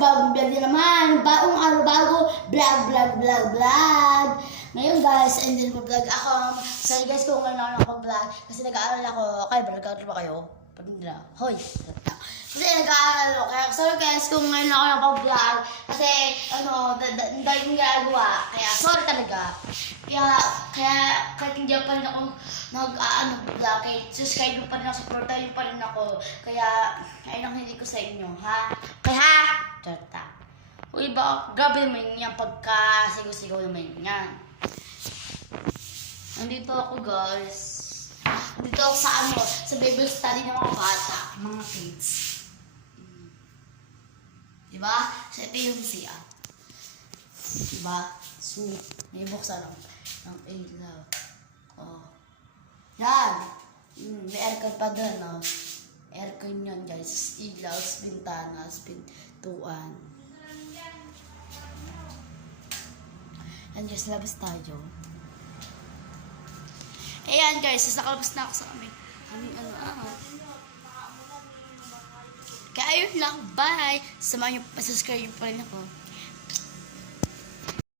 bagong vlog na naman. Bagong araw, bago vlog. Ngayon guys, hindi ko vlog ako. Sorry guys kung ngayon ako vlog kasi nag-aaral ako. Okay, nag-aaral ba kayo? Pag hindi na, hoy. Kasi nag-aaral ako. Kaya sorry guys kung ngayon ako nag-vlog kasi dahil kong ginagawa. Kaya sorry talaga. Kaya kahit hindi pa rin ako nag-vlog, kaya subscribe pa rin ako, supportahin pa rin ako. Kaya ayun ang hindi ko sa inyo, ha? Kaya Charta. Uy, ba, grabe naman yan pagka sigaw-sigaw naman yan. Nandito ako guys. Nandito ako sa Bible study ng mga bata, mga kids. Diba? So ito yung siya. Diba? Sweet. May buksan ng ilaw. Oh. Yan. May aircon pa doon, no? Aircon yun, guys. Ilaw, bintana, pintuan. Yan, guys. Labas tayo. Ayan, guys. Nakalabas na ako sa kami. Kaya ayun lang. Bye! Samahan nyo, subscribe pa rin ako.